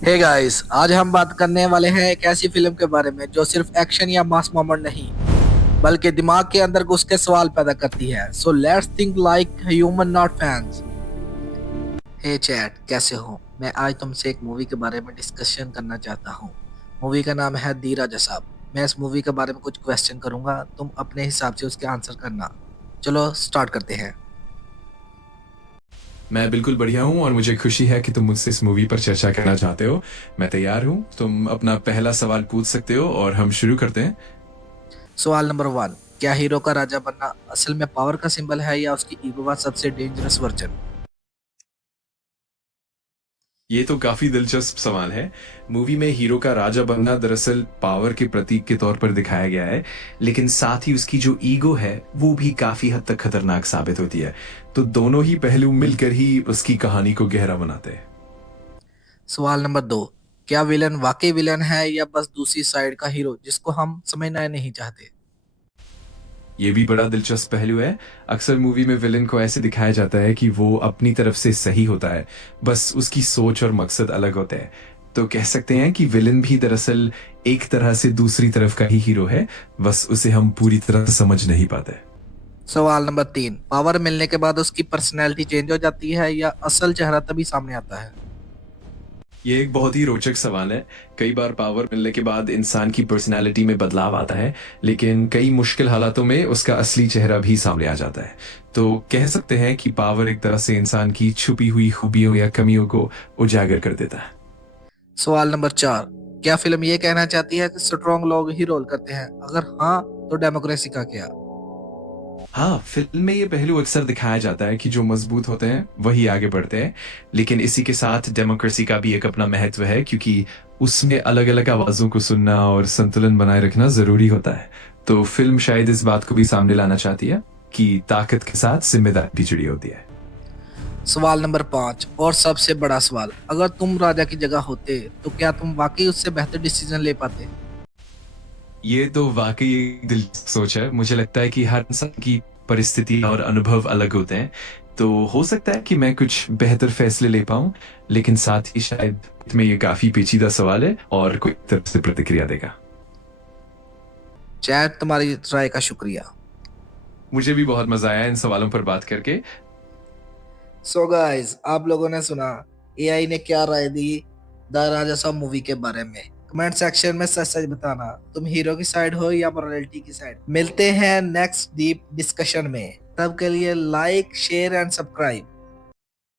Hey guys, आज हम बात करने वाले हैं एक ऐसी फिल्म के बारे में जो सिर्फ एक्शन या मास मोमेंट नहीं बल्कि दिमाग के अंदर घुस के सवाल पैदा करती है। So let's think like human not fans. Hey chat, कैसे हो? मैं आज तुमसे एक मूवी के बारे में डिस्कशन करना चाहता हूँ। मूवी का नाम है दी राजा साहब। मैं इस मूवी के बारे में कुछ क्वेश्चन करूंगा, तुम अपने हिसाब से उसके आंसर करना। चलो स्टार्ट करते हैं। मैं बिल्कुल बढ़िया हूँ और मुझे खुशी है कि तुम मुझसे इस मूवी पर चर्चा करना चाहते हो। मैं तैयार हूँ। तुम अपना पहला सवाल पूछ सकते हो और हम शुरू करते हैं। सवाल नंबर वन, क्या हीरो का राजा बनना असल में पावर का सिंबल है या उसकी ईगो का सबसे डेंजरस वर्जन? ये तो काफी दिलचस्प सवाल है। मूवी में हीरो का राजा बनना दरअसल पावर के प्रतीक के तौर पर दिखाया गया है, लेकिन साथ ही उसकी जो ईगो है वो भी काफी हद तक खतरनाक साबित होती है। तो दोनों ही पहलू मिलकर ही उसकी कहानी को गहरा बनाते हैं। सवाल नंबर दो, क्या विलन वाकई विलन है या बस दूसरी साइड का हीरो जिसको हम समझना नहीं चाहते? ये भी बड़ा दिलचस्प पहलू है। अक्सर मूवी में विलेन को ऐसे दिखाया जाता है कि वो अपनी तरफ से सही होता है, बस उसकी सोच और मकसद अलग होते हैं। तो कह सकते हैं कि विलेन भी दरअसल एक तरह से दूसरी तरफ का ही हीरो है, बस उसे हम पूरी तरह से समझ नहीं पाते। सवाल नंबर तीन, पावर मिलने के बाद उसकी पर्सनैलिटी चेंज हो जाती है या असल चेहरा तभी सामने आता है? ये एक बहुत ही रोचक सवाल है। कई बार पावर मिलने के बाद इंसान की पर्सनैलिटी में बदलाव आता है, लेकिन कई मुश्किल हालातों में उसका असली चेहरा भी सामने आ जाता है। तो कह सकते हैं कि पावर एक तरह से इंसान की छुपी हुई खूबियों या कमियों को उजागर कर देता है। सवाल नंबर चार, क्या फिल्म ये कहना चाहती है कि स्ट्रॉन्ग लोग ही रोल करते हैं? अगर हाँ, तो डेमोक्रेसी का क्या? हाँ, फिल्म में ये पहलू अक्सर दिखाया जाता है कि जो मजबूत होते हैं वही आगे बढ़ते हैं, लेकिन इसी के साथ डेमोक्रेसी का भी एक अपना महत्व है, क्योंकि उसमें अलग अलग आवाजों को सुनना और संतुलन बनाए रखना जरूरी होता है। तो फिल्म शायद इस बात को भी सामने लाना चाहती है कि ताकत के साथ जिम्मेदारी भी जुड़ी होती है। सवाल नंबर पाँच और सबसे बड़ा सवाल, अगर तुम राजा की जगह होते तो क्या तुम वाकई उससे बेहतर डिसीजन ले पाते? ये तो वाकई एक दिलचस्प सोच है। मुझे लगता है कि हर इंसान की परिस्थिति और अनुभव अलग होते हैं, तो हो सकता है कि मैं कुछ बेहतर फैसले ले पाऊं, लेकिन साथ ही शायद में ये काफी पेचीदा सवाल है और कोई तरफ से प्रतिक्रिया देगा। चैट, तुम्हारी राय का शुक्रिया। मुझे भी बहुत मजा आया इन सवालों पर बात करके। सो गाइस, आप लोगों ने सुना एआई ने क्या राय दी द राजा साहब मूवी के बारे में। कमेंट सेक्शन में सच सच बताना, तुम हीरो की साइड हो या मोरालिटी की साइड। मिलते हैं नेक्स्ट डीप डिस्कशन में, तब के लिए लाइक शेयर एंड सब्सक्राइब।